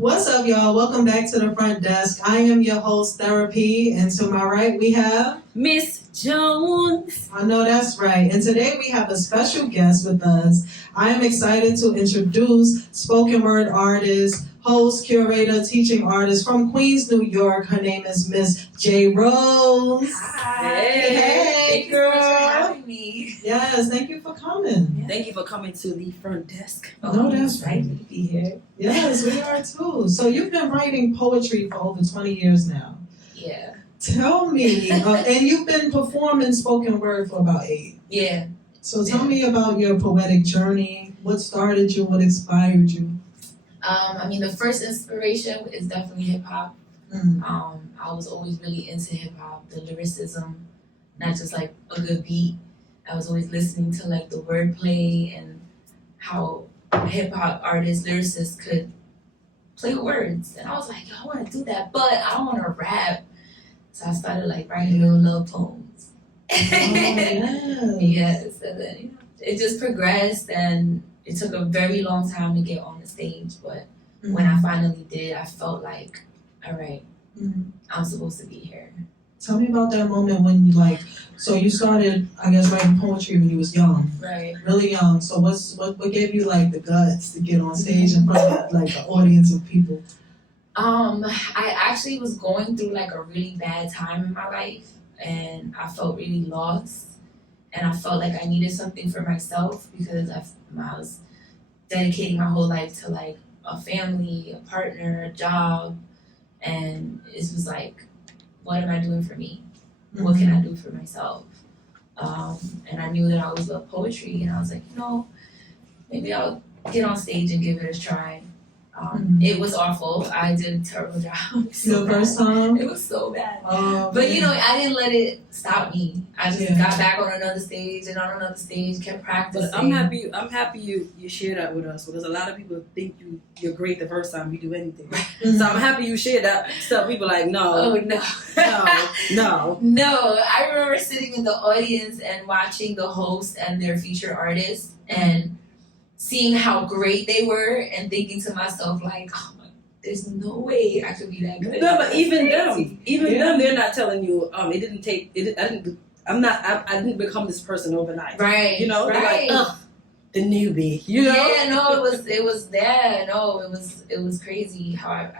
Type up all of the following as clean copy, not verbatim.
What's up, y'all? Welcome back to the front desk. I am your host, Therapy, and to my right we have Miss Jones. I know that's right. And today we have a special guest with us. I am excited to introduce spoken word artist, host, curator, teaching artist from Queens, New York. Her name is Miss JROSE. Hi. Hey, Thank you girl. so much for having me. Yes, thank you for coming. Thank you for coming to the front desk. No, that's right to be here. Yes, we are too. So you've been writing poetry for over 20 years now. Yeah. Tell me, and you've been performing spoken word for about 8. Yeah. So tell me about your poetic journey. What started you? What inspired you? The first inspiration is definitely hip hop. I was always really into hip hop, the lyricism, not just like a good beat. I was always listening to like the wordplay and how hip hop artists, lyricists could play with words. And I was like, I want to do that, but I don't want to rap. So I started like writing little love poems. Yes, and then it just progressed, and it took a very long time to get on the stage. But when I finally did, I felt like, all right, I'm supposed to be here. Tell me about that moment when you so you started, I guess, writing poetry when you was young. Right. Really young. So what gave you like the guts to get on stage in front of like an audience of people? I actually was going through like a really bad time in my life, and I felt really lost, and I felt like I needed something for myself because I was dedicating my whole life to like a family, a partner, a job, and it was like, what am I doing for me? What can I do for myself? And I knew that I always loved poetry, and I was like, maybe I'll get on stage and give it a try. It was awful. I did a terrible job. Your first time? It was so bad. But I didn't let it stop me. I just Yeah. got back on another stage and on another stage, kept practicing. But I'm happy you share that with us, because a lot of people think you're great the first time you do anything. So I'm happy you shared that. So people like, no. Oh no. No. No. I remember sitting in the audience and watching the host and their featured artists and seeing how great they were and thinking to myself like, oh my, there's no way I could be that good. No, but even them, they're not telling you. I didn't become this person overnight. Right. They're like, Right. ugh, the newbie. Yeah, no, it was crazy how I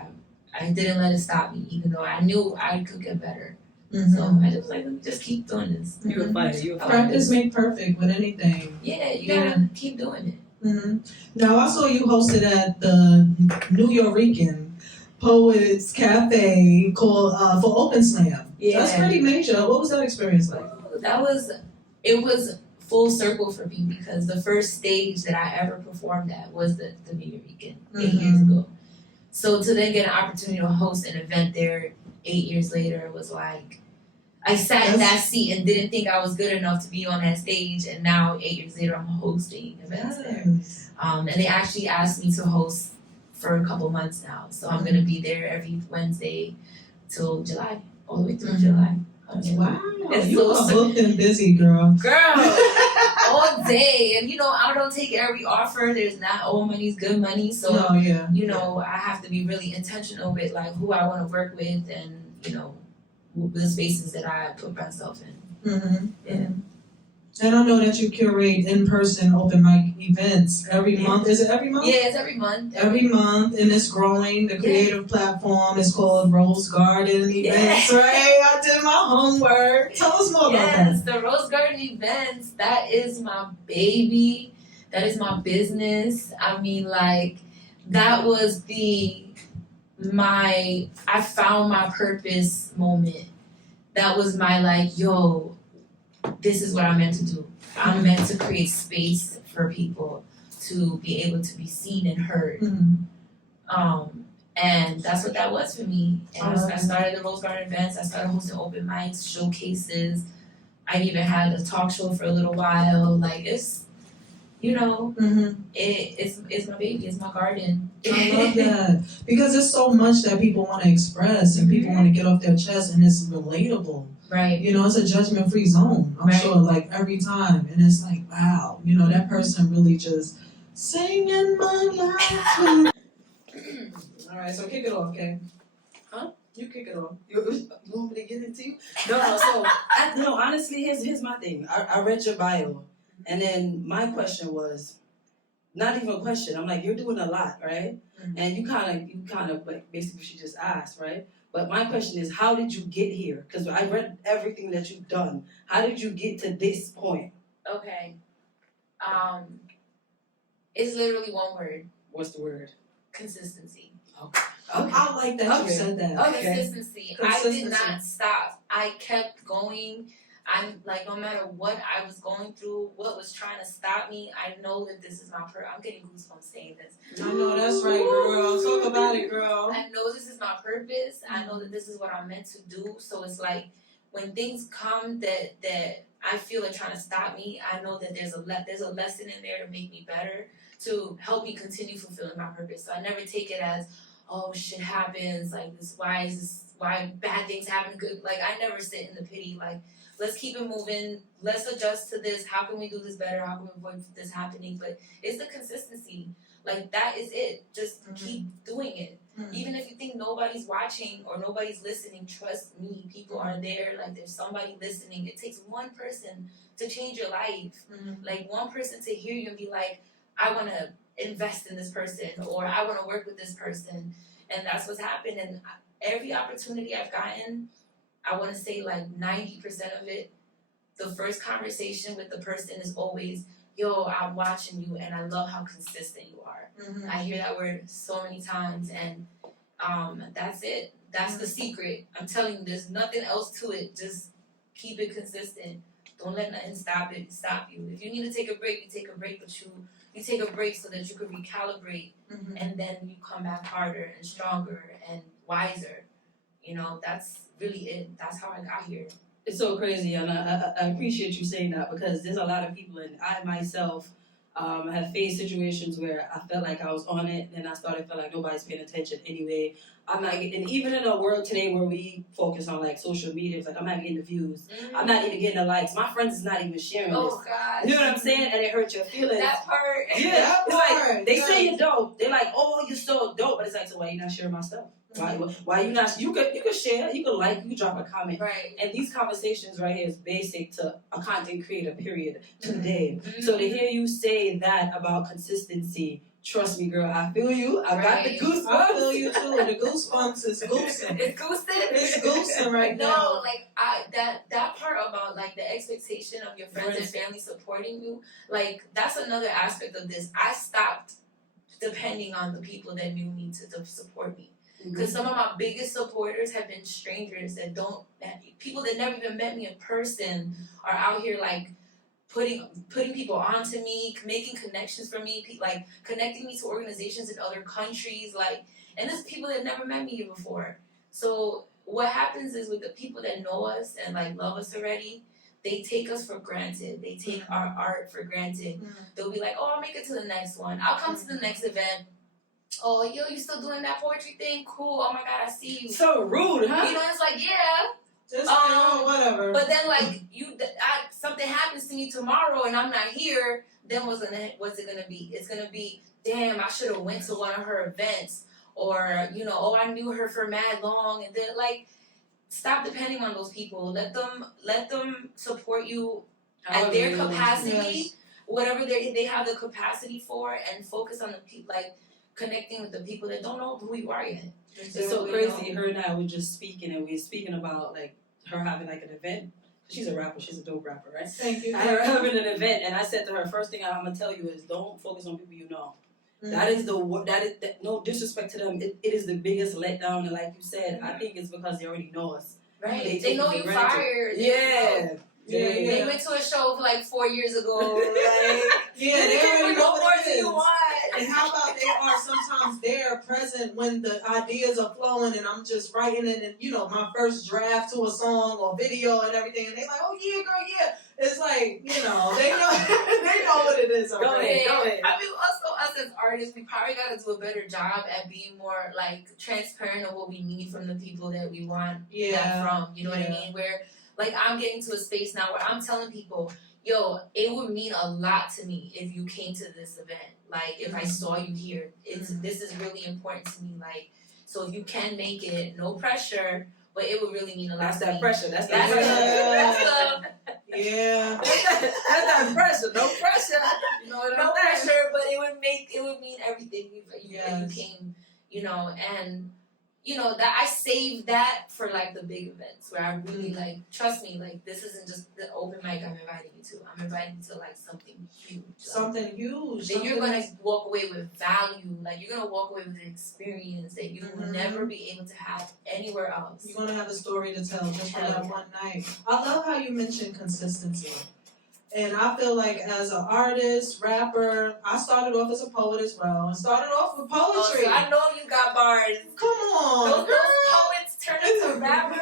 didn't let it stop me, even though I knew I could get better. So I just like, let me just keep doing this. You're a fighter. Practice make perfect with anything. Yeah, you gotta keep doing it. Now I saw you hosted at the New Yorican Poets Cafe called for Open Slam. Yeah. That's pretty major. What was that experience like? It was full circle for me, because the first stage that I ever performed at was the New Yorican 8 years ago. So to then get an opportunity to host an event there 8 years later was like, I sat in that seat and didn't think I was good enough to be on that stage, and now 8 years later I'm hosting events there. And they actually asked me to host for a couple months now, so I'm gonna be there every Wednesday till July, all the way through July. Wow, It's you so are booked and busy, girl. All day, and I don't take every offer. There's not all money's good money, so I have to be really intentional with like who I want to work with, and the spaces that I put myself in. Yeah. And I know that you curate in-person open mic events every month. Is it every month? Yeah, it's every month. Every month, and it's growing. The creative platform is called Rose Garden Events, right? I did my homework. Tell us more about that. Yes, the Rose Garden Events, that is my baby. That is my business. That was I found my purpose moment. That was my this is what I'm meant to do. I'm meant to create space for people to be able to be seen and heard. And that's what that was for me. And I started the Rose Garden Events. I started hosting open mics, showcases. I even had a talk show for a little while. It's it's my baby, it's my garden. I love that, because there's so much that people want to express and people want to get off their chest, and it's relatable. Right. It's a judgment-free zone, I'm sure, every time. And it's like, wow, that person really just singing my life. All right, so kick it off, okay? Huh? You kick it off. You want me to get into you? No, honestly, here's my thing. I read your bio, and then my question was, not even a question. I'm like, you're doing a lot, right? Mhm. And you kind of like basically she just asked, right? But my question is, how did you get here? Because I read everything that you've done. How did you get to this point? Okay. It's literally one word. What's the word? Consistency. I like that you said that. Okay. Consistency. I did not stop. I kept going. I'm like, no matter what I was going through, what was trying to stop me, I know that this is my I'm getting goosebumps saying this. I know that's right, girl. Talk about it, girl. I know this is my purpose. I know that this is what I'm meant to do. So it's like when things come that I feel are trying to stop me, I know that there's a lesson in there to make me better, to help me continue fulfilling my purpose. So I never take it as, oh, shit happens, like why bad things happen, good, like I never sit in the pity, like let's keep it moving, let's adjust to this, how can we do this better, how can we avoid this happening, but it's the consistency, like that is it, just keep doing it. Even if you think nobody's watching or nobody's listening, trust me, people are there, like there's somebody listening. It takes one person to change your life, like one person to hear you and be like, I want to invest in this person, or I want to work with this person, and that's what's happened. And every opportunity I've gotten, I want to say like 90% of it, the first conversation with the person is always, yo, I'm watching you and I love how consistent you are. I hear that word so many times, and that's it. That's the secret. I'm telling you, there's nothing else to it. Just keep it consistent. Don't let nothing stop you. If you need to take a break, you take a break, but you take a break so that you can recalibrate, and then you come back harder and stronger and wiser. You know, that's really it. That's how I got here. It's so crazy, and I appreciate you saying that, because there's a lot of people, and I myself have faced situations where I felt like I was on it, and then I started feeling like nobody's paying attention anyway. I'm not, and even in a world today where we focus on like social media, it's like I'm not getting the views, I'm not even getting the likes, my friends is not even sharing this. Oh God. You know what I'm saying? And it hurts your feelings. That part. Yeah, That it's like part, they yes. say you're dope. They're like, oh, you're so dope, but it's like, so why you not sharing my stuff? Why you not? You could share, you could like, you could drop a comment. Right. And these conversations right here is basic to a content creator, period, today. So to hear you say that about consistency, trust me, girl, I feel you. I got the goosebumps. I feel you too. The goosebumps is goosing. It's goosing. It's goosing right now. No, like that part about like the expectation of your friends and family supporting you, like that's another aspect of this. I stopped depending on the people that knew me to support me. Because some of my biggest supporters have been strangers that people that never even met me in person are out here like putting people onto me, making connections for me, like connecting me to organizations in other countries, like, and there's people that never met me here before. So what happens is with the people that know us and like love us already, they take us for granted. They take our art for granted. They'll be like, oh, I'll make it to the next one. I'll come to the next event. Oh, yo, you still doing that poetry thing? Cool. Oh my God, I see you. So rude, huh? You know, it's like, yeah. Just whatever. But then, like, something happens to me tomorrow and I'm not here. Then what's it gonna be? It's gonna be, damn, I should have went to one of her events, or you know, oh, I knew her for mad long, and then like, stop depending on those people. Let them support you at their capacity, whatever they have the capacity for, and focus on the people, like connecting with the people that don't know who you are yet. It's so crazy. Her and I were just speaking, and we were speaking about like her having like an event. She's a rapper. She's a dope rapper, right? Thank you. Her having an event, and I said to her, first thing I'm gonna tell you is don't focus on people you know. That is no disrespect to them. It is the biggest letdown, and like you said, I think it's because they already know us. Right. They know you fired. Yeah. They went to a show like 4 years ago. Like, they already know what what more it do you is. want? And how about they are sometimes there present when the ideas are flowing and I'm just writing it and, you know, my first draft to a song or video and everything, and they're like, oh yeah, girl, yeah. It's like, you know, they know what it is already. Go ahead. I mean, also us as artists, we probably got to do a better job at being more like transparent of what we need from the people that we want that from. You know what I mean? Where like I'm getting to a space now where I'm telling people, yo, it would mean a lot to me if you came to this event. Like if I saw you here, this is really important to me. Like So you can make it, no pressure, but it would really mean a lot. That's to that me. pressure. That's the That's pressure. Yeah. That's that pressure. No pressure. You know what no I'm saying? pressure, but it would mean everything. You Yes. came, and that I saved that for like the big events where I really like, trust me, like this isn't just the open mic I'm inviting you to. I'm inviting you to like something huge. Something huge. That you're gonna walk away with value. Like you're gonna walk away with an experience that you will never be able to have anywhere else. You're gonna have a story to tell just for that one night. I love how you mentioned consistency. And I feel like as an artist, rapper, I started off as a poet as well. And started off with poetry. So I know you got bars. Come on, those poets turn into rappers.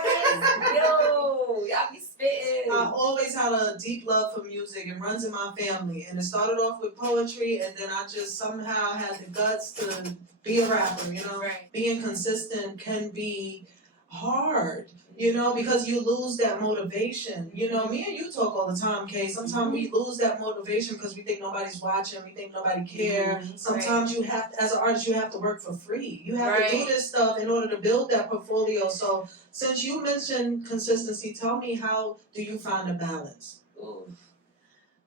Yo, y'all be spitting. I always had a deep love for music. It runs in my family. And it started off with poetry, and then I just somehow had the guts to be a rapper, Right. Being consistent can be hard. Because you lose that motivation. Me and you talk all the time, Kay. Sometimes we lose that motivation because we think nobody's watching, we think nobody cares. Sometimes you have to, as an artist, you have to work for free. You have to do this stuff in order to build that portfolio. So since you mentioned consistency, tell me, how do you find a balance? Ooh.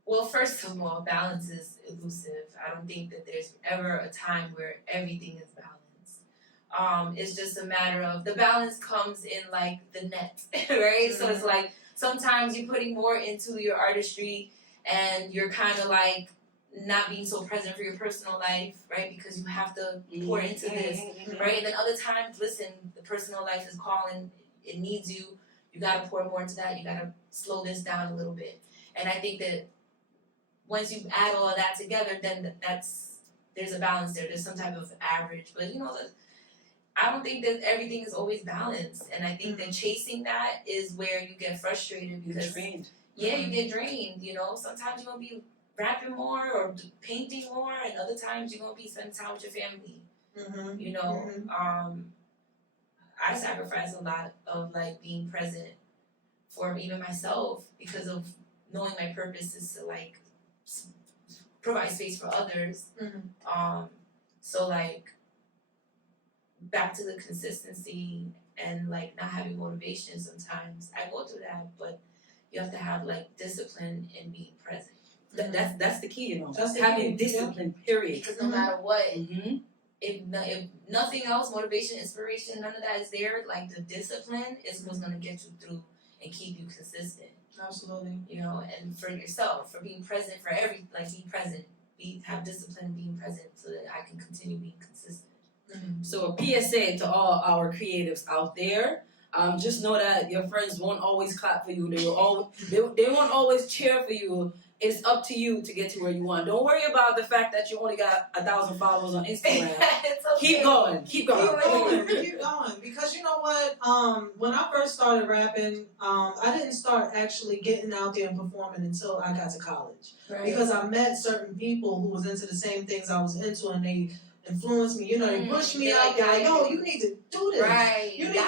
Well, first of all, balance is elusive. I don't think that there's ever a time where everything is balanced. It's just a matter of the balance comes in like the net, right? So it's like sometimes you're putting more into your artistry and you're kind of like not being so present for your personal life, right? Because you have to pour into this, right? And then other times, listen, the personal life is calling, it needs you. You gotta pour more into that. You gotta slow this down a little bit. And I think that once you add all of that together, then there's a balance there. There's some type of average, but I don't think that everything is always balanced, and I think that chasing that is where you get frustrated because you get drained. Sometimes you're gonna be rapping more or painting more, and other times you're gonna be spending time with your family. I sacrifice a lot of like being present for even myself because of knowing my purpose is to like provide space for others. So like. Back to the consistency and like not having motivation sometimes. I go through that, but you have to have like discipline and being present. That's the key, That's having discipline, period. Because no matter what, if nothing else, motivation, inspiration, none of that is there, like the discipline is what's gonna get you through and keep you consistent. Absolutely. And for yourself, for being present be present. Have discipline being present so that I can continue being consistent. So a PSA to all our creatives out there, just know that your friends won't always clap for you. They won't always cheer for you. It's up to you to get to where you want. Don't worry about the fact that you only got 1,000 followers on Instagram. It's okay. Keep going. Keep going. Because you know what? When I first started rapping, I didn't start actually getting out there and performing until I got to college. Right. Because I met certain people who was into the same things I was into, and they influenced me. They pushed me out there. Like, yo, you need to do this. Right. You need to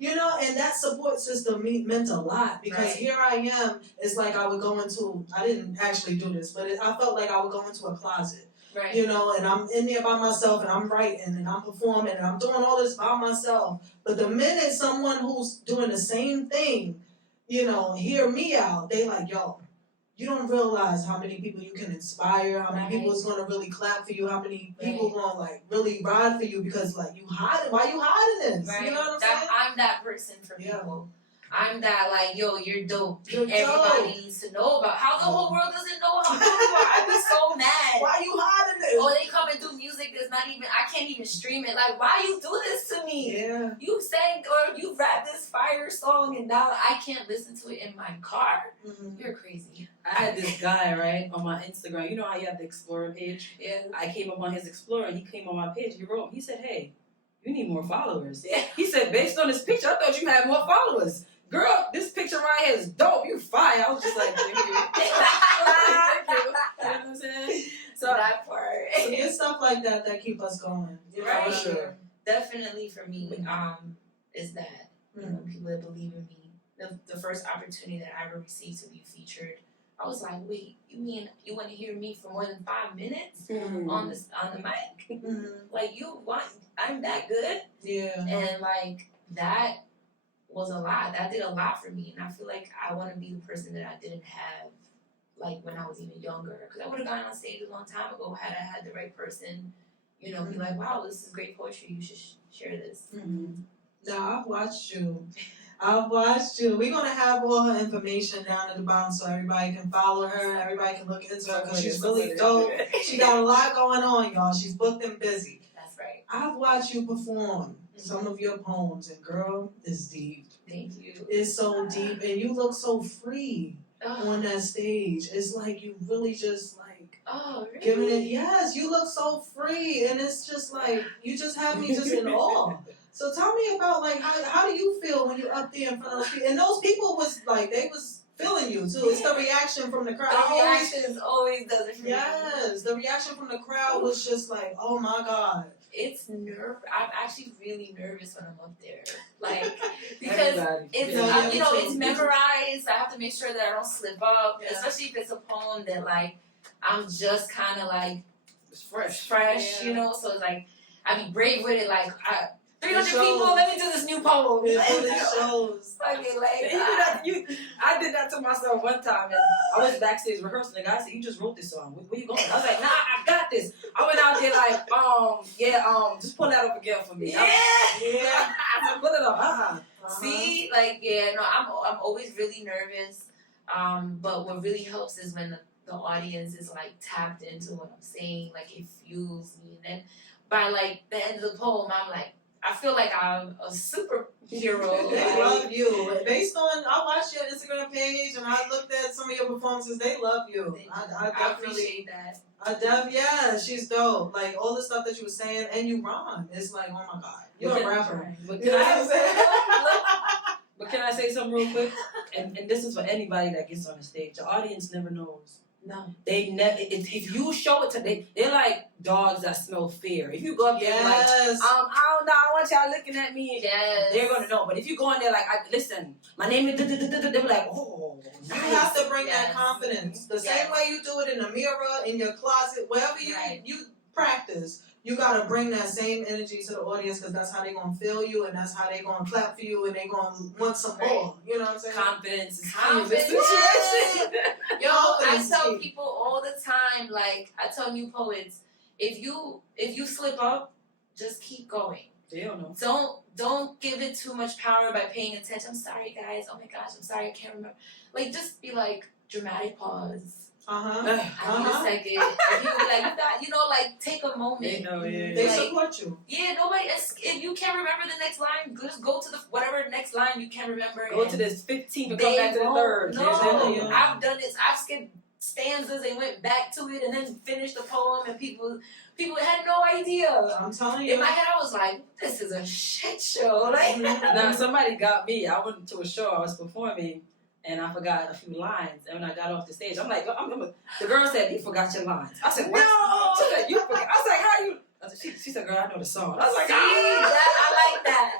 do, and that support system meant a lot because here I am. It's like I would go into. I didn't actually do this, but I felt like I would go into a closet. Right. And I'm in there by myself, and I'm writing, and I'm performing, and I'm doing all this by myself. But the minute someone who's doing the same thing, hear me out, they like, yo, you don't realize how many people you can inspire, how many people is going to really clap for you, how many people going to like really ride for you because like you hiding. Why you hiding this? Right. You know what I'm saying? I'm that person for people. I'm that like, yo, you're dope. Everybody needs to know about. How the whole world doesn't know how dope you are. I'd be so mad. Why you hiding this? Oh, they come and do music that's not even, I can't even stream it. Like, why you do this to me? Yeah. You sang or you rapped this fire song and now I can't listen to it in my car? You're crazy. I had this guy, right, on my Instagram. You know how you have the Explorer page? Yeah. I came up on his Explorer and he came on my page. He said, hey, you need more followers. Yeah. He said, based on this picture, I thought you had more followers. Girl, this picture right here is dope. You fire. I was just like, thank you. Thank you. You know what I'm saying? So that part. So it's stuff like that keep us going. Right. For sure. Definitely for me, is that, people that believe in me. The first opportunity that I ever received to be featured I was like, wait, you mean you want to hear me for more than 5 minutes Mhm. on the mic? Mhm. Like, you want, I'm that good? Yeah. And like, that was a lot. That did a lot for me. And I feel like I want to be the person that I didn't have, like, when I was even younger. Because I would have gone on stage a long time ago had I had the right person, you know, be like, wow, this is great poetry. You should share this. Mm-hmm. Now, I've watched you. We're going to have all her information down at the bottom so everybody can follow her. Everybody can look into her because she's really dope. She got a lot going on, y'all. She's booked and busy. That's right. I've watched you perform some of your poems, and girl, it's deep. Thank you. It's so deep, and you look so free on that stage. It's like you really just like really? giving it. Yes, you look so free, and it's just like you just have me just in awe. So tell me about like how do you feel when you're up there in front of those people? And those people was like they was feeling you too. It's the reaction from the crowd. The reaction always does it for me. Yes, the reaction from the crowd was just like, oh my God. It's I'm actually really nervous when I'm up there, like because it's memorized. I have to make sure that I don't slip up, especially if it's a poem that like I'm just kind of like It's fresh, you know. So it's like I be brave with it, like 300 people. Let me do this new poem. It really shows. I mean, like I did that to myself one time, and I was backstage rehearsing. The guy said, "You just wrote this song. Where you going?" I was like, "Nah, I got this." I went out there like, just pull that up again for me. Yeah. I said, pull it up. See, like, no, I'm always really nervous. But what really helps is when the audience is like tapped into what I'm saying, like it fuels me. And then by like the end of the poem, I'm like, I feel like I'm a superhero. They love you. Based on, I watched your Instagram page and I looked at some of your performances. They love you. I appreciate that. Yeah, she's dope. Like all the stuff that you were saying, and you rhyme. It's like, oh my God, you're a rapper. But You know what I'm saying? But can I say something real quick? And this is for anybody that gets on the stage. The audience never knows. No. They never. If you show it to them, they're like dogs that smell fear. If you go up there like, I don't know, I want y'all looking at me. Yes. They're gonna know. But if you go in there like, listen, my name is. They're like, oh, nice. You have to bring that confidence. The same way you do it in the mirror, in your closet, wherever you practice. You gotta bring that same energy to the audience because that's how they gonna feel you and that's how they gonna clap for you and they gonna want some more. You know what I'm saying? Confidence is Confidence. key in this situation. Yo, I tell people all the time, like I tell new poets, if you slip up, just keep going. They don't know. Don't give it too much power by paying attention. I'm sorry, guys. Oh my gosh, I'm sorry. I can't remember. Like, just be like dramatic pause. I need a second. If you like, like take a moment. They know, They support you. Yeah, nobody. If you can't remember the next line, just go to the whatever next line you can remember. Go to this 15 and come back to the third. No, I've done this. I've skipped stanzas and went back to it and then finished the poem, and people had no idea. I'm telling you. In my head, I was like, "This is a shit show." Like, now somebody got me. I went to a show. I was performing. And I forgot a few lines. And when I got off the stage, I'm like, the girl said, "You forgot your lines." I said, "What?" She said, "You forgot." I was like, "How you?" I said, she said, "Girl, I know the song." I was like, I like that.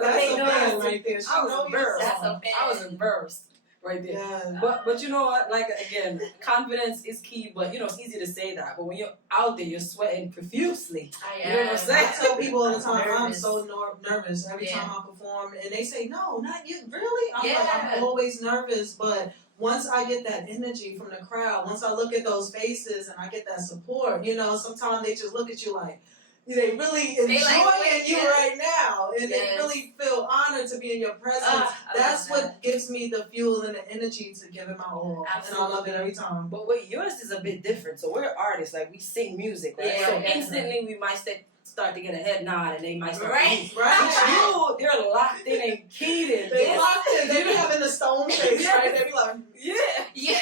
That's a fan right there. I was embarrassed. That's a fan. I was embarrassed right there. Yeah. But you know what? Like, again, confidence is key. But, it's easy to say that. But when you're out there, you're sweating profusely. I You know what I'm saying? I tell people all the time, I'm nervous. so nervous every time I perform. And they say, "No, not you." Really? I'm Yeah. like, I'm always nervous. But once I get that energy from the crowd, once I look at those faces and I get that support, sometimes they just look at you like, they really enjoying you right now, and they really feel honored to be in your presence. That's what gives me the fuel and the energy to give it my all, and I love it every time. But yours is a bit different. So we're artists, like we sing music, right? Yeah, so definitely. Instantly we might start to get a head nod, and they might start. Right. They're locked in and keyed in. They locked in. They be having the stone face, right? They be like, yeah.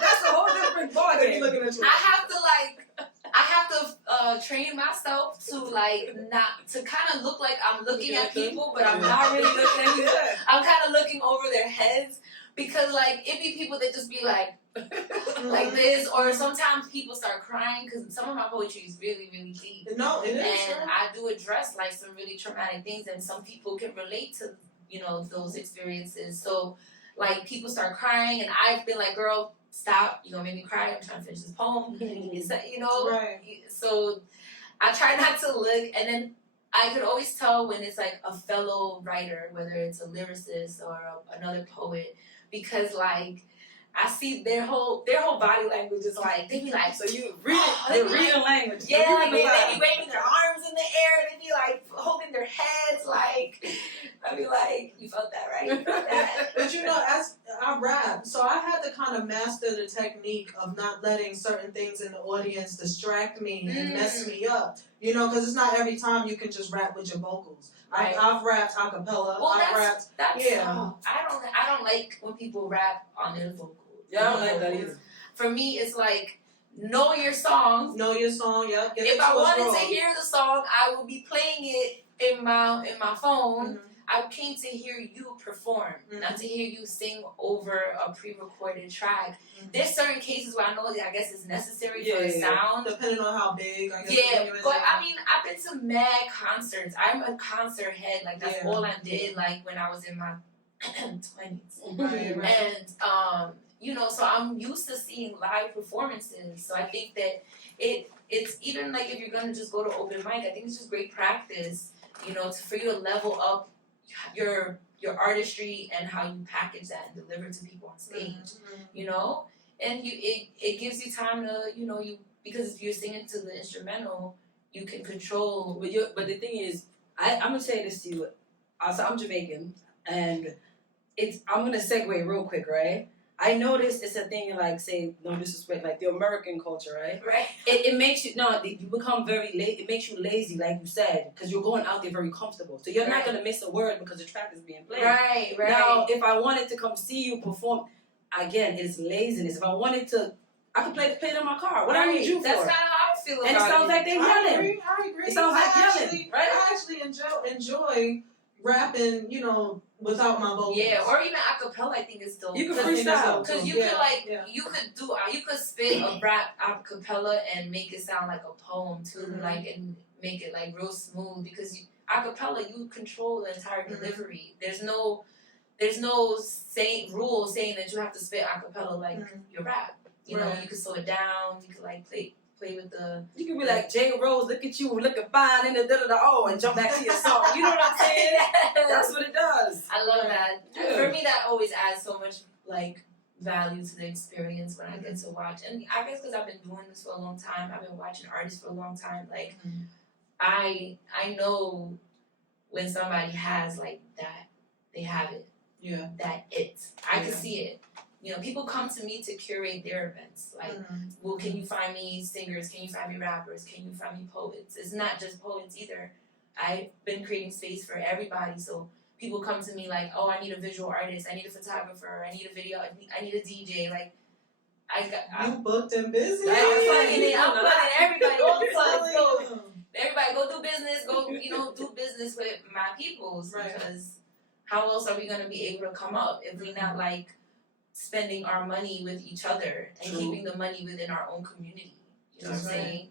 That's a whole different ballgame. They be looking at you. I have to train myself to not to kind of look like I'm looking at people, but I'm not really looking at people. I'm kind of looking over their heads because it be people that just be like this, or sometimes people start crying because some of my poetry is really, really deep. No, it is. And I do address some really traumatic things, and some people can relate to those experiences. So like people start crying, and I've been like, girl, stop, you're gonna make me cry, I'm trying to finish this poem. Right. So I try not to look, and then I could always tell when it's like a fellow writer, whether it's a lyricist or another poet, because like I see their whole body language is like, they be like, So you read they the be reading like, language. yeah, Reading they the be waving their arms in the air, they be like holding their heads, like I be like, you felt that, right? You felt that. But you know, as I rap, so I had to kind of master the technique of not letting certain things in the audience distract me and mess me up. You know, because it's not every time you can just rap with your vocals. Right. I've rapped a cappella. Well, I've rapped. that's Yeah. I don't like when people rap on their vocals. Yeah, I don't like that either. For me, it's like, know your song. Know your song, yeah. Give it If to I us wanted raw. to hear the song, I would be playing it in my phone. Mhm. I came to hear you perform, not to hear you sing over a pre-recorded track. Mhm. There's certain cases where I know that I guess it's necessary for Yeah, the yeah. sound. Depending on how big, I guess. the Yeah, venue is, but yeah. I mean, I've been to mad concerts. I'm a concert head. Like that's Yeah. all I did. Like when I was in my 20s. Right, right. And you know, so I'm used to seeing live performances. So I think that it's even like if you're gonna just go to open mic, I think it's just great practice, you know, for you to level up your artistry and how you package that and deliver to people on stage. Mhm. You know? And it gives you time to, you know, because if you're singing to the instrumental, you can control. But the thing is, I'm gonna say this to you. So I'm Jamaican, and I'm gonna segue real quick, right? I noticed it's a thing like, say, no disrespect, like the American culture, right? Right. It makes you you become very it makes you lazy, like you said, because you're going out there very comfortable. So you're not Right. gonna miss a word because the track is being played. Right. Now, if I wanted to come see you perform, again, it's laziness. If I wanted to, I could play it in my car. What I need you for? That's kind of how I feel about And it sounds like they're yelling. I agree. It sounds like yelling, actually, right? I actually enjoy rapping, you know, without my vocals. Yeah, or even acapella, I think is dope. You can I think that's freestyle. dope, Because too. you Yeah, could like yeah. you could spit a rap acapella and make it sound like a poem too, Mhm. like and make it like real smooth. Because acapella, you control the entire delivery. There's no rule saying that you have to spit acapella like your rap. You know, Right. you can slow it down. You can like play with the. You can be like, JROSE, look at you, looking fine in the da-da-da-oh, and jump back to your song. You know what I'm saying? That's what it does. I love that. Yeah. For me, that always adds so much like value to the experience when I get to watch. And I guess because I've been doing this for a long time, I've been watching artists for a long time. Like I know when somebody has like that, they have it. Yeah. That I can Yeah. see it. You know, people come to me to curate their events. Like, well, can you find me singers? Can you find me rappers? Can you find me poets? It's not just poets either. I've been creating space for everybody. So people come to me like, oh, I need a visual artist. I need a photographer. I need a video. I need a DJ. Like, You booked and busy. I'm plugging everybody all the time. Really? So everybody go do business. Go, do business with my peoples. Right. Because how else are we going to be able to come up if we're not like spending our money with each other and True. keeping the money within our own community? You know That's what I'm right. saying?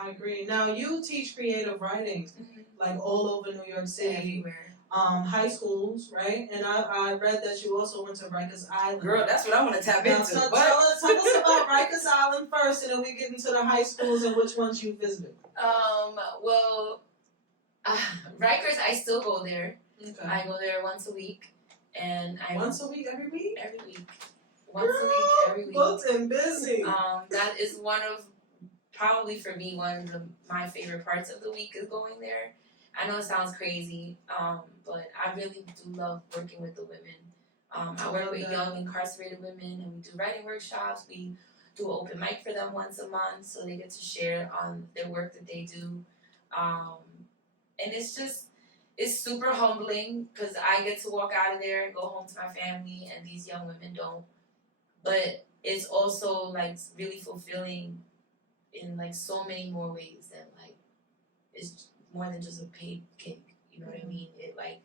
I agree. Now you teach creative writing, like all over New York City, Everywhere. high schools, right? And I read that you also went to Rikers Island. Girl, that's what I want to tap Now, into. tell What? us about Rikers Island first, and then we get into the high schools and which ones you visited. Well, Rikers, I still go there. Okay. I go there once a week, and Once a week, every week. every week. Once a week, every week. Booked and busy. That is one of probably for me one of my favorite parts of the week is going there. I know it sounds crazy, but I really do love working with the women. I work with young incarcerated women, and we do writing workshops. We do an open mic for them once a month, so they get to share on their work that they do. And it's super humbling because I get to walk out of there and go home to my family, and these young women don't. But it's also like really fulfilling in like so many more ways that like it's more than just a paid gig. You know what I mean? It like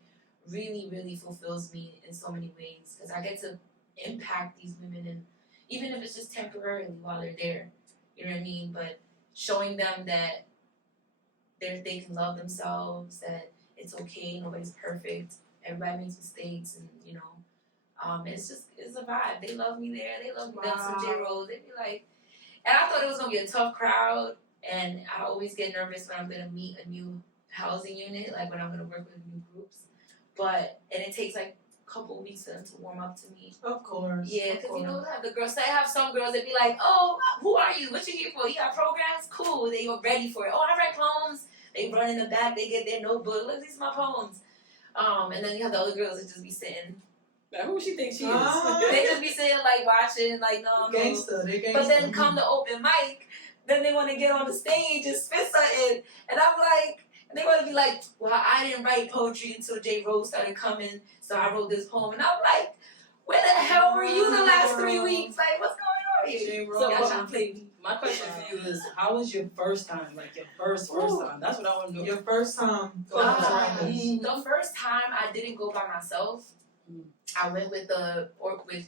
really, really fulfills me in so many ways because I get to impact these women, and even if it's just temporarily while they're there, you know what I mean? But showing them that they can love themselves, that it's okay, nobody's perfect, everybody makes mistakes, and It's a vibe. They love me there. They love me down some JROSE. They be like, and I thought it was gonna be a tough crowd, and I always get nervous when I'm gonna meet a new housing unit, like when I'm gonna work with new groups. And it takes like a couple of weeks for them to warm up to me. Of course. Yeah, because you know, the girls, I have some girls that be like, oh, who are you? What you here for? You got programs? Cool. They are ready for it. Oh, I write poems. They run in the back. They get their notebook. Look, these are my poems. And then you have the other girls that just be sitting. Now, who she thinks she is? They just be sitting like watching, like no. Gangster, they gangster. But then come the open mic, then they want to get on the stage and spit something, and I'm like, and they want to be like, well, I didn't write poetry until JROSE started coming, so I wrote this poem, and I'm like, where the hell were you the last 3 weeks? Like, what's going on here? JROSE. So, Y'all trying to play me. My question for you is, how was your first time? Like your first time. That's what I want to know. Your first time going to practice. The first time I didn't go by myself. I went with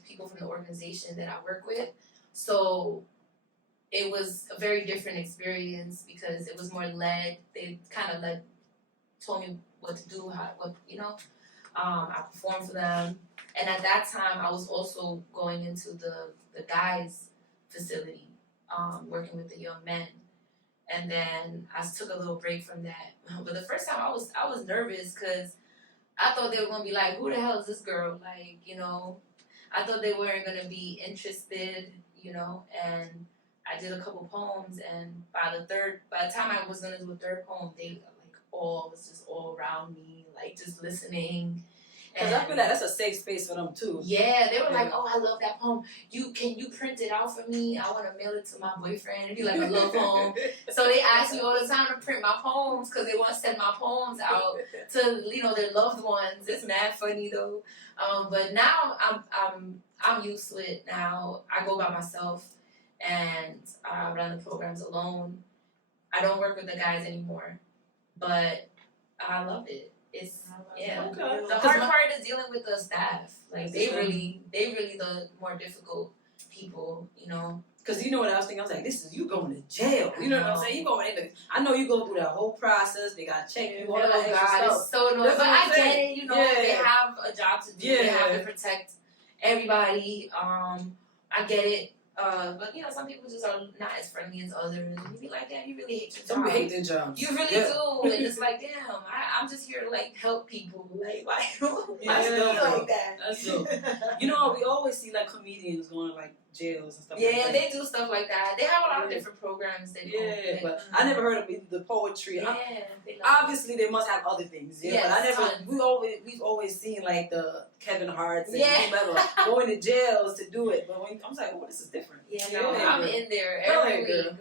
people from the organization that I work with. So it was a very different experience because it was more led. They kind of told me what to do, I performed for them. And at that time I was also going into the guys facility, working with the young men. And then I took a little break from that. But the first time I was nervous because I thought they were going to be like, who the hell is this girl? Like, I thought they weren't going to be interested, and I did a couple poems, and by the time I was going to do a third poem, they was just all around me, like just listening. Because I feel like that's a safe space for them too. Yeah, they were like, oh, I love that poem. Can you print it out for me? I want to mail it to my boyfriend. It'd be like a love poem. So they ask me all the time to print my poems because they want to send my poems out to their loved ones. It's mad funny though. But now I'm used to it now. I go by myself and I run the programs alone. I don't work with the guys anymore, but I love it. Okay. The hard part is dealing with the staff. Like they really the more difficult people, Because you know what I was thinking? I was like, this is you going to jail. You know what I'm saying? You going in. I know you go through that whole process. They got to check you. All that extra stuff. It's so annoying. But I get it. They have a job to do. Yeah. They have to protect everybody. I get it. But some people just are not as friendly as others. And you be like, damn, you really hate your job. Some people hate their jobs. You really do. And it's like, damn, I'm just here to help people. Like, why like that? That's dope. We always see comedians going to jails and stuff like that. Yeah, they do stuff like that. They have a lot of different programs they do. Yeah, but I never heard of the poetry. Yeah, obviously they must have other things. Yeah, yes, but we've always seen the Kevin Harts and whoever going to jails to do it. But when I was like, oh, this is different. Yeah, no, I'm in there every week.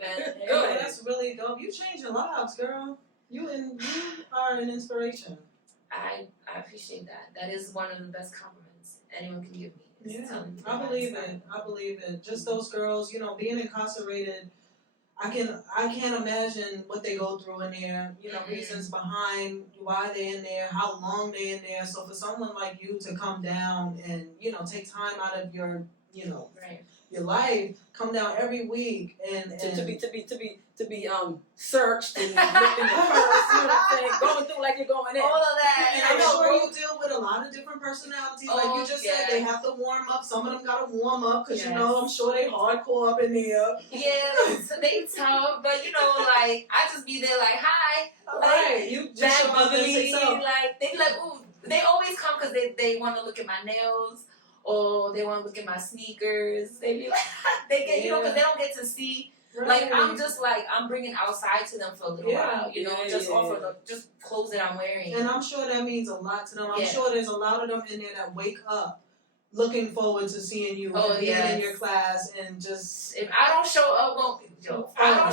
That's really dope. You changing lives, girl. You are an inspiration. I appreciate that. That is one of the best compliments anyone can give me. Yeah, I believe it. Just those girls, being incarcerated, I can't imagine what they go through in there, reasons behind why they're in there, how long they're in there. So for someone like you to come down and, take time out of your, your life, come down every week and to be searched and looked in the purse, going through like you're going in. All of that. And I'm sure you deal with a lot of different personalities. Like you just said, they have to warm up. Some of them got to warm up because, I'm sure they hardcore up in there. Yeah, so they tough, but I just be there like, hi. Right, you just show up and say so. They be like, ooh, they always come because they want to look at my nails or they want to look at my sneakers. They be like, they get, because they don't get to see. Right. I'm bringing outside to them for a little while, just clothes that I'm wearing. And I'm sure that means a lot to them. I'm sure there's a lot of them in there that wake up looking forward to seeing you and being in your class and just... If I don't show up, one week. I have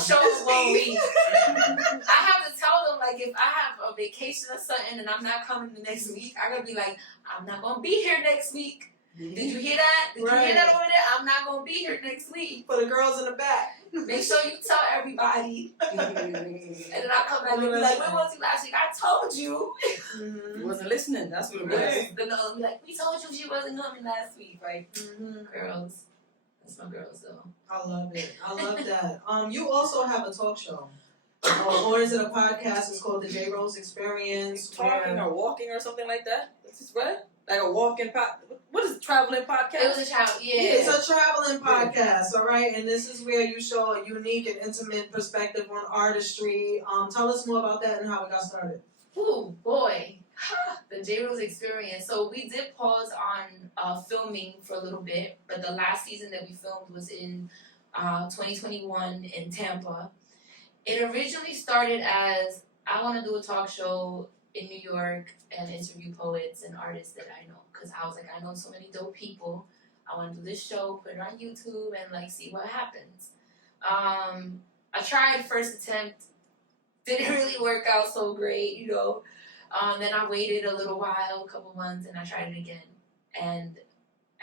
to tell them, if I have a vacation or something and I'm not coming the next week, I gotta be like, I'm not gonna be here next week. Did you hear that? Did you hear that over there? I'm not gonna be here next week. For the girls in the back. Make sure you tell everybody. And then I'll come back and be like, where was you last week? I told you. You wasn't listening. That's what it was. Then they'll be like, we told you she wasn't coming last week, right? Girls. That's my girls, though. I love it. I love that. You also have a talk show. Or is it a podcast? It's called the JROSE Experience. Talking or walking or something like that? This is what? like a walking what is it, traveling podcast? It was a child, yeah. It's a traveling podcast, all right? And this is where you show a unique and intimate perspective on artistry. Tell us more about that and how it got started. Ooh, boy. The JROSE experience. So we did pause on filming for a little bit, but the last season that we filmed was in 2021 in Tampa. It originally started as, I want to do a talk show in New York and interview poets and artists that I know. Because I was like, I know so many dope people. I want to do this show, put it on YouTube, and like see what happens. I tried first attempt, didn't really work out so great, you know. Then I waited a little while, a couple months, and I tried it again. And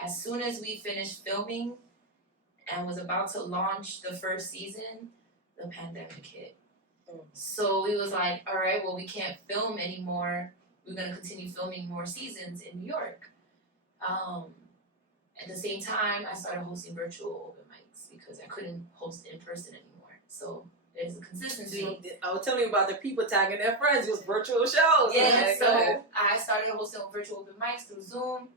as soon as we finished filming and was about to launch the first season, the pandemic hit. So we was like, all right, well, we can't film anymore. We're going to continue filming more seasons in New York. At the same time, I started hosting virtual open mics because I couldn't host in person anymore. So there's a consistency. I was telling you about the people tagging their friends. It was virtual shows. Yeah, Okay, so I started hosting virtual open mics through Zoom,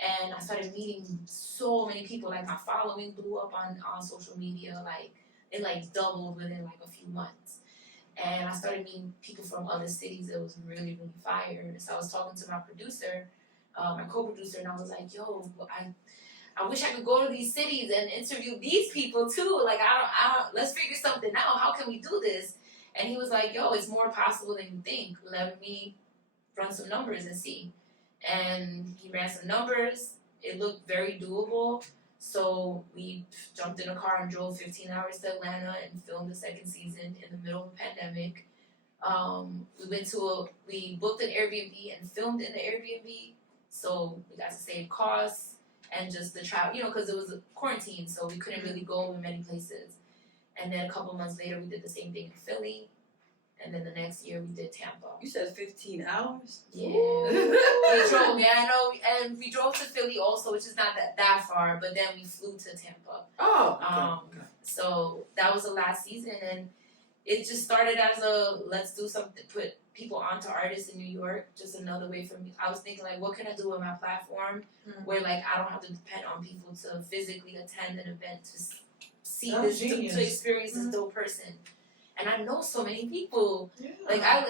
and I started meeting so many people. Like my following blew up on social media. Like it like doubled within like a few months. And I started meeting people from other cities. It was really, really fire. So I was talking to my producer, my co-producer, and I was like, yo, I wish I could go to these cities and interview these people too. Like, let's figure something out. How can we do this? And he was like, yo, it's more possible than you think. Let me run some numbers and see. And he ran some numbers. It looked very doable. So we jumped in a car and drove 15 hours to Atlanta and filmed the second season in the middle of a pandemic. We booked an Airbnb and filmed in the Airbnb. So we got to save costs and just the travel, you know, because it was a quarantine, so we couldn't really go in many places. And then a couple months later, we did the same thing in Philly. And then the next year, we did Tampa. You said 15 hours? Yeah. We drove, yeah, I know. And we drove to Philly also, which is not that far, but then we flew to Tampa. Oh, okay. So that was the last season, and it just started as let's do something, put people onto artists in New York, just another way for me. I was thinking, like, what can I do with my platform where, like, I don't have to depend on people to physically attend an event to see this, to experience this dope person. And I know so many people. Yeah. Like, I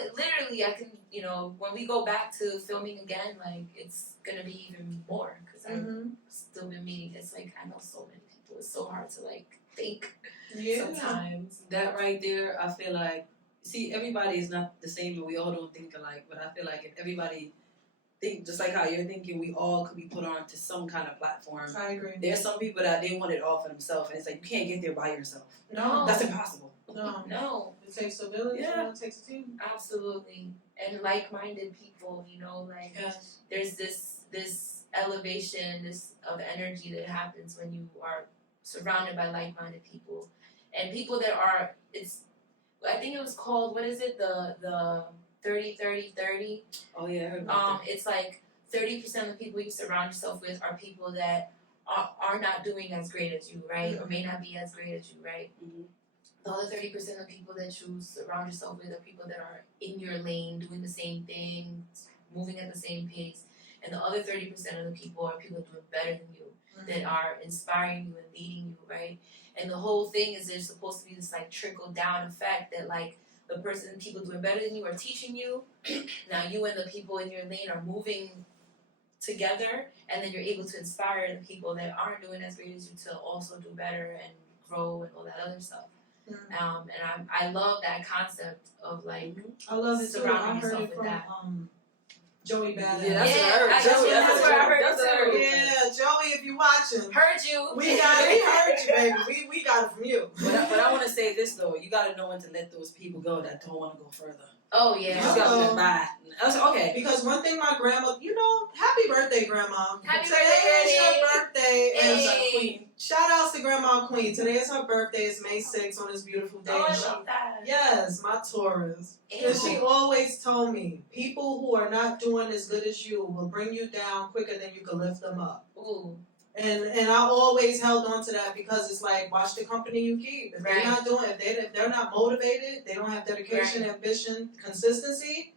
can, you know, when we go back to filming again, like, it's going to be even more because I've still been meeting. It's like, I know so many people. It's so hard to, like, think sometimes. That right there, I feel like, see, everybody is not the same and we all don't think alike, but I feel like if everybody think just like how you're thinking, we all could be put on to some kind of platform. I agree. There's some people that they want it all for themselves, and it's like, you can't get there by yourself. No. That's impossible. No. It takes a village, it takes a team. Absolutely. And like-minded people, you know, like, there's this elevation, this of energy that happens when you are surrounded by like-minded people. And people that are, I think it was called, what is it, the 30-30-30? Oh yeah, I heard about that. It's like 30% of the people you surround yourself with are people that are not doing as great as you, right? Or may not be as great as you, right? Mm-hmm. The other 30% of people that you surround yourself with are people that are in your lane, doing the same thing, moving at the same pace. And the other 30% of the people are people doing better than you, that are inspiring you and leading you, right? And the whole thing is there's supposed to be this like trickle down effect that like the people doing better than you are teaching you. Now you and the people in your lane are moving together, and then you're able to inspire the people that aren't doing as great as you to also do better and grow and all that other stuff. And I love that concept of like I love it too. I heard it from that. Joey Badass. Yeah, that's where I heard it. Yeah, Joey, if you're watching, heard you. We heard you, baby. We got it from you. But I want to say this though, you got to know when to let those people go that don't want to go further. Oh yeah. You just got to bye. Okay. Because one thing my grandma, you know, happy birthday, Grandma. Happy Today is your birthday. Hey. And shout outs to Grandma Queen. Today is her birthday. It's May 6th on this beautiful day. Oh, I love that. Yes, my Taurus. And she always told me, people who are not doing as good as you will bring you down quicker than you can lift them up. Ooh. And I always held on to that because it's like, watch the company you keep. If they're not doing, if they're not motivated, they don't have dedication, ambition, consistency,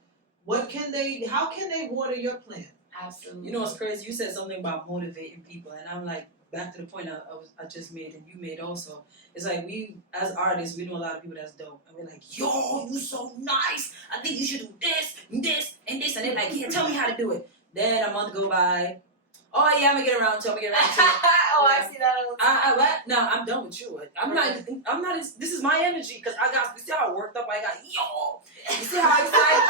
how can they water your plant? Absolutely. You know what's crazy? You said something about motivating people, and I'm like, back to the point I just made and you made also. It's like we, as artists, we know a lot of people that's dope, and we're like, yo, you so nice. I think you should do this, and this, and this, and they're like, yeah, tell me how to do it. Then a month go by. Oh yeah, I'm gonna get around to it. Oh, I see that all the time. What? No, I'm done with you. I'm not. This is my energy because I got. You see how worked up I got? Yo, you see how excited?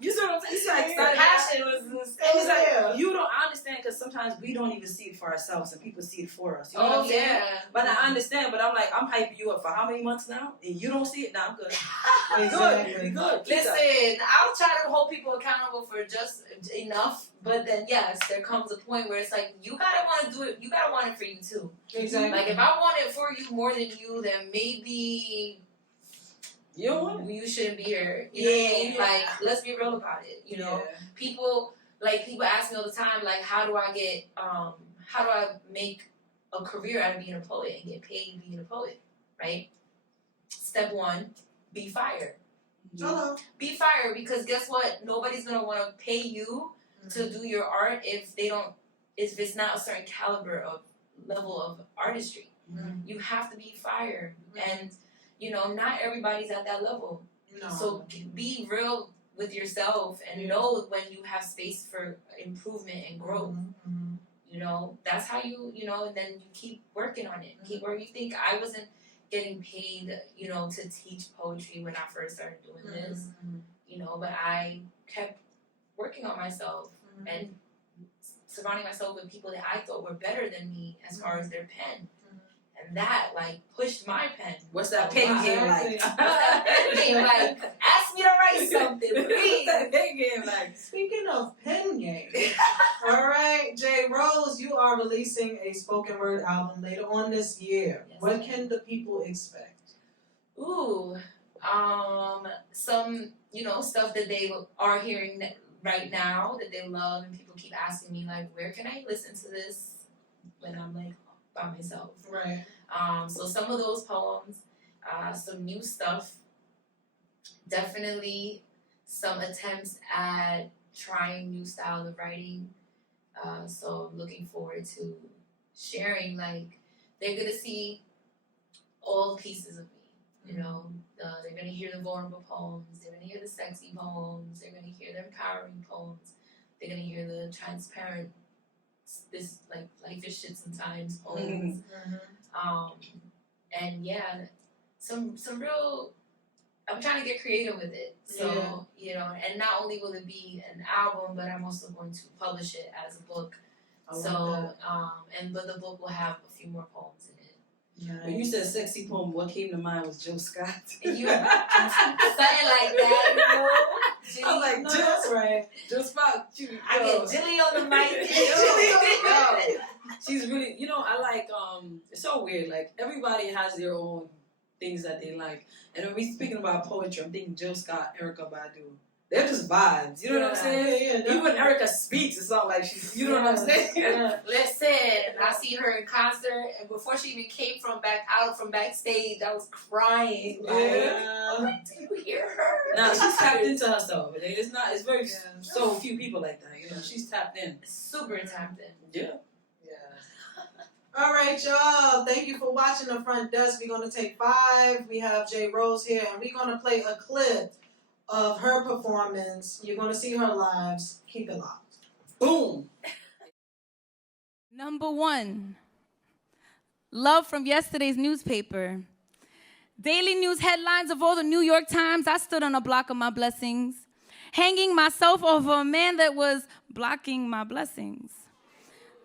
You see what I'm saying? You see how excited? Passion was It's like you don't understand because sometimes we don't even see it for ourselves and people see it for us. You know what I'm saying? But I understand. But I'm like, I'm hyping you up for how many months now, and you don't see it now. I'm good. Exactly. Good. Listen, I'll try to hold people accountable for just enough, but then yes, there comes a point where it's like you gotta want to do it. You gotta want it for you too. Exactly. Like if I want it for you more than you, then maybe You don't want it. you shouldn't be here. You know what I mean? Like let's be real about it. You know, people ask me all the time, like, how do I make a career out of being a poet and get paid being a poet? Right? Step one, be fire. Hello. Be fire, because guess what? Nobody's gonna want to pay you to do your art if it's not a certain caliber of level of artistry. Mm-hmm. You have to be fire, and not everybody's at that level. No. So be real with yourself and know when you have space for improvement and growth. Mm-hmm. That's how and then you keep working on it. Keep where you think I wasn't getting paid, to teach poetry when I first started doing this, but I kept working on myself and surrounding myself with people that I thought were better than me as far as their pen. And that, pushed my pen. What's that pen game like? What's that pen game like? Ask me to write something, please. What's that pen game like? Speaking of pen game, all right, JROSE, you are releasing a spoken word album later on this year. Yes. What can the people expect? Ooh, some stuff that they are hearing right now that they love, and people keep asking me where can I listen to this when I'm by myself. Right. So some of those poems, some new stuff, definitely some attempts at trying new styles of writing. So I'm looking forward to sharing. They're gonna see all pieces of me. They're gonna hear the vulnerable poems. They're gonna hear the sexy poems. They're gonna hear the empowering poems. They're gonna hear the transparent, this life is shit sometimes poems. And some real. I'm trying to get creative with it. So and not only will it be an album, but I'm also going to publish it as a book. But the book will have a few more poems in it. Nice. When you said sexy poem, what came to mind was Jill Scott. You something like that, I'm like, No, Jill, that's right. Jill Scott. I get Jilly on the mic. Yo. She's really, I like, it's so weird. Everybody has their own things that they like. And when we speaking about poetry, I'm thinking Jill Scott, Erykah Badu. They're just vibes. You know what I'm saying? Yeah, Even when Erykah speaks, it's not like she's, you know what I'm saying? Yeah. Listen, I seen her in concert, and before she even came from backstage, I was crying. Yeah. Do you hear her? No, she's tapped into herself. It's very so few people like that. She's tapped in. Super tapped in. Yeah. All right, y'all. Thank you for watching The Front Desk. We're going to take 5. We have JROSE here, and we're going to play a clip of her performance. You're going to see her lives. Keep it locked. Boom. Number 1, love from yesterday's newspaper. Daily news headlines of all the New York Times. I stood on a block of my blessings, hanging myself over a man that was blocking my blessings.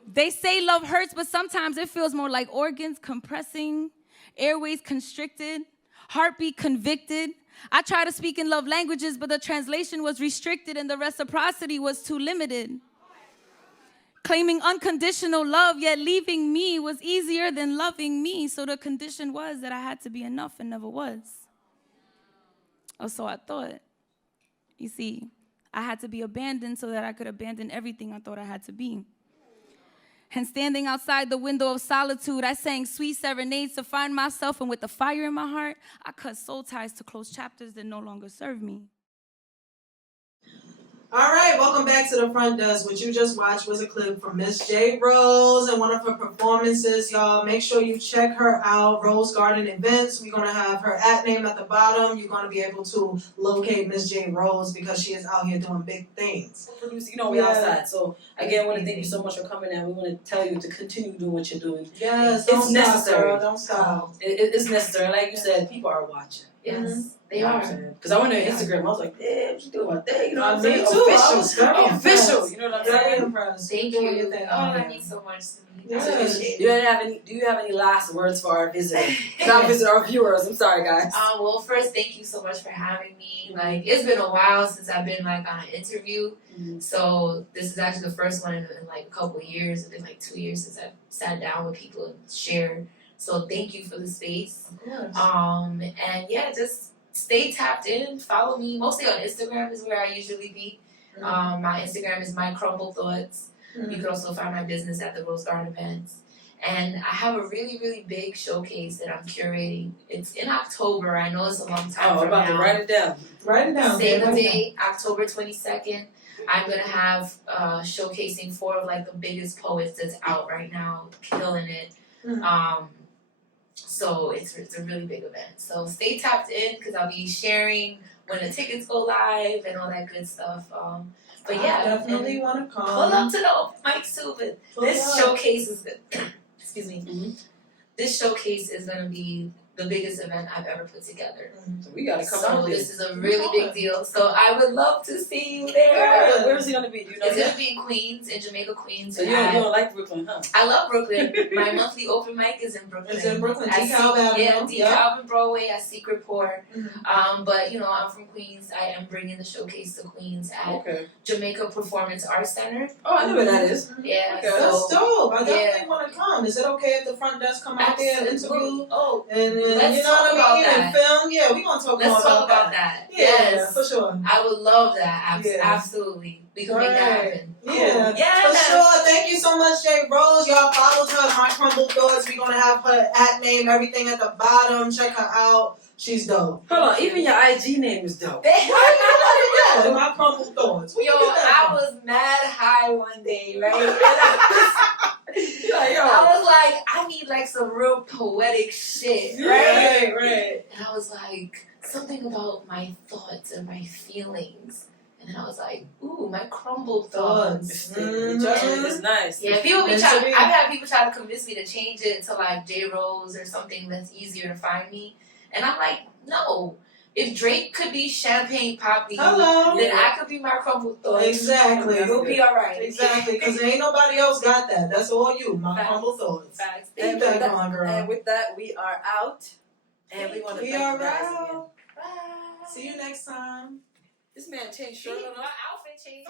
They say love hurts, but sometimes it feels more like organs compressing, airways constricted, heartbeat convicted. I tried to speak in love languages, but the translation was restricted and the reciprocity was too limited. Claiming unconditional love, yet leaving me was easier than loving me. So the condition was that I had to be enough and never was. Or so I thought. You see, I had to be abandoned so that I could abandon everything I thought I had to be. And standing outside the window of solitude, I sang sweet serenades to find myself, and with the fire in my heart, I cut soul ties to close chapters that no longer serve me. All right, welcome back to the front desk. What you just watched was a clip from Miss JROSE and one of her performances. Y'all, make sure you check her out. Rose Garden Events. We're gonna have her @name at the bottom. You're gonna be able to locate Miss JROSE because she is out here doing big things. Producer, you know, we outside. So again, I want to thank you so much for coming in. We want to tell you to continue doing what you're doing. Yes, It's don't stop, necessary. girl. Don't stop. It's necessary. Like you said, people are watching. Yes, they are. Because I went on Instagram, I was like, damn, what you doing my thing? You know what I'm Me saying? too. I Official. was very Official. impressed. You know what I'm Very saying? impressed. Thank Doing you. your thing Oh, out that here. means so much to me. Yes. I appreciate Do you have any last words for our visitors? Not visit our viewers. I'm sorry, guys. Well, first, thank you so much for having me. Like, it's been a while since I've been like on an interview, so this is actually the first one in like a couple of years. It's been like 2 years since I've sat down with people and shared. So thank you for the space. Of course. And yeah, just stay tapped in. Follow me. Mostly on Instagram is where I usually be. My Instagram is my crumble thoughts. You can also find my business at the Rose Garden Events. And I have a really, really big showcase that I'm curating. It's in October. I know it's a long time I'm from about now. to write it down. Write it down. Save the babe. date, October 22nd. I'm gonna have showcasing 4 of like the biggest poets that's out right now, killing it. So it's a really big event. So stay tapped in because I'll be sharing when the tickets go live and all that good stuff. But yeah, I definitely want to come. pull up to the open mic too. But this showcase is excuse me. Mm-hmm. This showcase is gonna be the biggest event I've ever put together. So we gotta come So out this is a really big deal. So I would love to see you there. Where is it gonna be? Do you know It's that? gonna be in Queens, in Jamaica, Queens. So you don't like Brooklyn, huh? I love Brooklyn. My monthly open mic is in Brooklyn. It's in Brooklyn, At DeKalb Avenue. Yeah, DeKalb and Broadway at Secret Port. Mhm. But you know, I'm from Queens. I am bringing the showcase to Queens at Okay. Jamaica Performance Arts Center. Oh, I know where that is. Yeah, Okay. That's so dope. I definitely want to come. Is it okay if the front desk come out there and interview? Oh, And Let's you know talk what I about mean? that. And film? Yeah, we're going to talk more let's talk about about that. Yeah, Yes, for sure. I would love that. Yeah. Absolutely, we can make that happen. Yeah, Yes. for sure. Thank you so much, JROSE. Y'all followed her, My Crumble Thoughts. We're going to have her @name, everything at the bottom. Check her out. She's dope. Hold on, even your IG name is dope. Yeah, My Crumble Thoughts. Where Yo, you get that I was mad high one day, right? And Yo. I was like, I need like some real poetic shit, right? Right. And I was like, something about my thoughts and my feelings. And then I was like, ooh, my crumble thoughts. It's nice. Yeah, people be Meant trying. to be. I've had people try to convince me to change it to like JROSE or something that's easier to find me, and I'm like, no. If Drake could be Champagne Poppy, Hello. then I could be my crumble thoughts. Exactly. We'll be alright. Exactly, because ain't nobody else got that. That's all you, My Facts. Crumble Thoughts. Facts. Keep that going, girl. And with that, we are out. And we want to We thank are you guys again. out. Bye. See you next time. This man changed See, shirt my on. outfit changed.